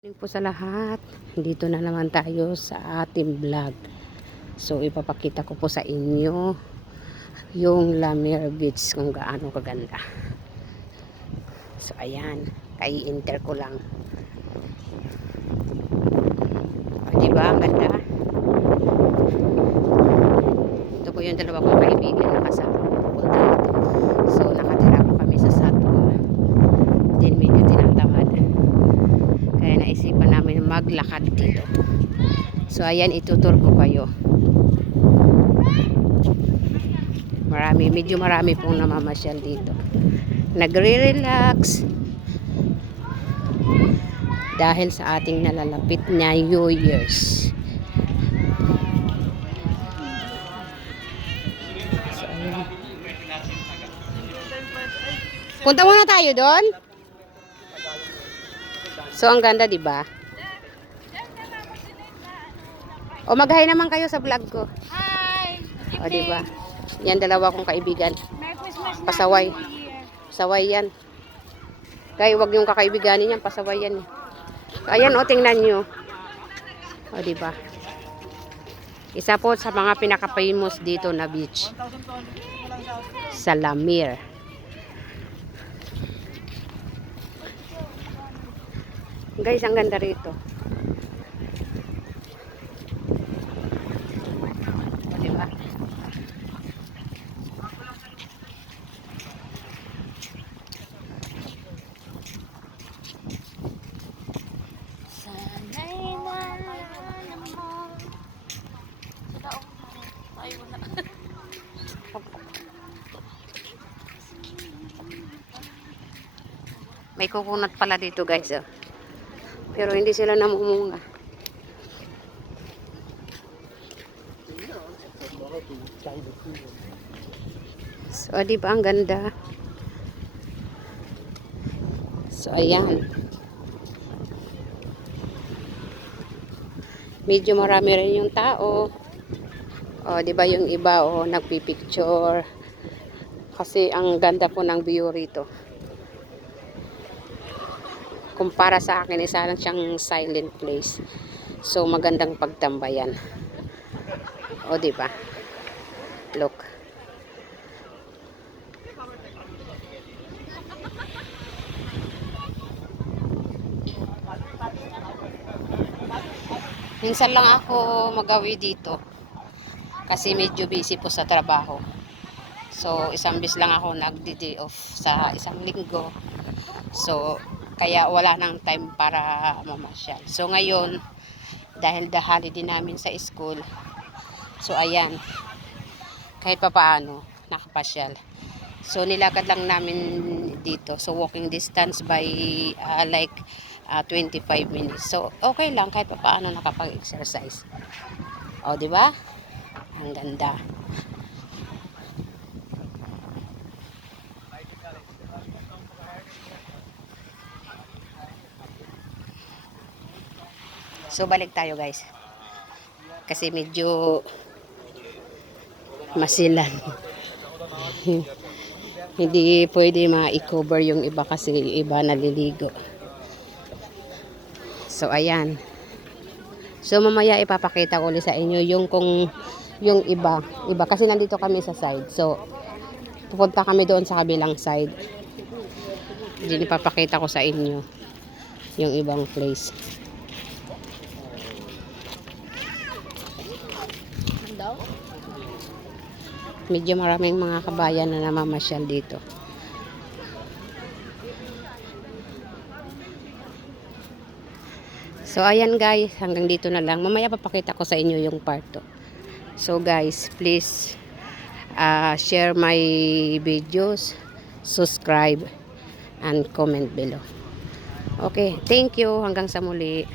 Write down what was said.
Morning po sa lahat. Dito na naman tayo sa ating vlog. So ipapakita ko po sa inyo yung La Mer Beach kung gaano kaganda. So ayan, kai-enter ko lang. O, diba ang ganda? Ito po yung dalawa kong kaibigan na kasama ko pupunta dito. So nakatira po kami sa Satwa. Din medyo tinatamad. Kaya naisipan namin maglakad dito. So ayan, itutur ko kayo. Medyo marami pong namamasyal dito. Nagre-relax dahil sa ating nalalapit na New Year's. So ayan. Punta muna tayo doon. So ang ganda, 'di ba? O mag-hi naman kayo sa vlog ko. Hi! O, 'di ba? Yan dalawa kong kaibigan. Merry Christmas na Pasaway. New Year. Pasaway yan. Kaya wag yung kakaibiganin yan, pasaway yan. So ayan, o, tingnan nyo. O, 'di ba? Isa po sa mga pinaka-famous dito na beach. Sa La Mer. Guys, ang ganda rito. O, diba? Sana'y naalala mo. Tayo na. May coconut pala dito, guys. Oh. Pero hindi sila namumunga. So, di ba ang ganda? So, ayan. Medyo marami rin yung tao. O, di ba yung iba, nagpipicture. Kasi ang ganda po ng view rito. Kumpara sa akin, isa lang siyang silent place. So, magandang pagtambayan. O, di ba? Look. Minsan lang ako magawi dito. Kasi medyo busy po sa trabaho. So, isang bis lang ako nagdi-day off sa isang linggo. So, kaya wala nang time para mamasyal. So ngayon, dahil the holiday namin sa school, so ayan, kahit papaano, nakapasyal. So nilakad lang namin dito. So walking distance by 25 minutes. So okay lang, kahit papaano nakapag-exercise. O, di ba? Ang ganda. So balik tayo, guys. Kasi medyo masilan. Hindi pwede ma-cover yung iba kasi yung iba naliligo. So ayan. So mamaya ipapakita ko ulit sa inyo yung kung yung iba kasi nandito kami sa side. So pupunta kami doon sa kabilang side. Hindi ipapakita ko sa inyo yung ibang place. Medyo maraming mga kabayan na namamasyal dito. So ayan, guys, hanggang dito na lang. Mamaya papakita ko sa inyo yung part 2. So guys, please share my videos, subscribe, and comment below. Okay, thank you. Hanggang sa muli.